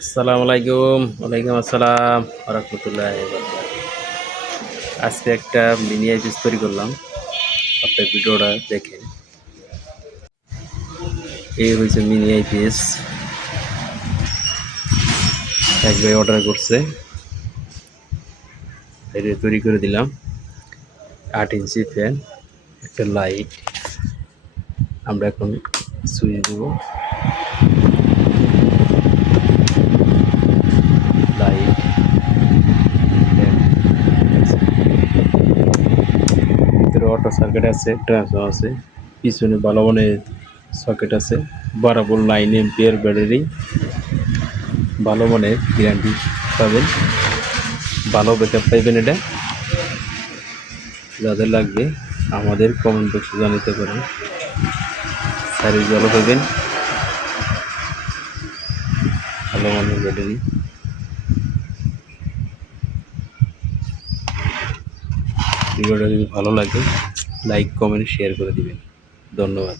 আসসালামু আলাইকুম। ওয়ালাইকুম আসসালাম ওয়া রাহমাতুল্লাহি ওয়া বারাকাতুহু। আজকে একটা মিনি আইপিএস তৈরি করলাম। আপনার ভিডিওটা দেখেন। এই হইছে মিনি আইপিএস। এক ভাই অর্ডার করছে। এটা তৈরি করে দিলাম। ৮ ইঞ্চি ফ্যান, একটা লাইট। আমরা এখন সুইচ দেব। Light, fan. ভিতরে অটো সার্কিট আছে, ট্রান্সফর্মার আছে। পিছনে ভালো মানের সকেট আছে। 12 ভোল্ট 9 এম্পিয়ার ব্যাটারি। ভালো মানের গ্যারান্টি পাবেন, ভালো ব্যাকআপ পাইবেন। এটা যাদের লাগবে আমাদের কমেন্ট বক্সে জানাতে পারেন। সার্ভিস ভালো পাবেন, ভালো মানের ব্যাটারি। ভিডিওটা যদি ভালো লাগে লাইক কমেন্ট শেয়ার করে দিবেন। ধন্যবাদ।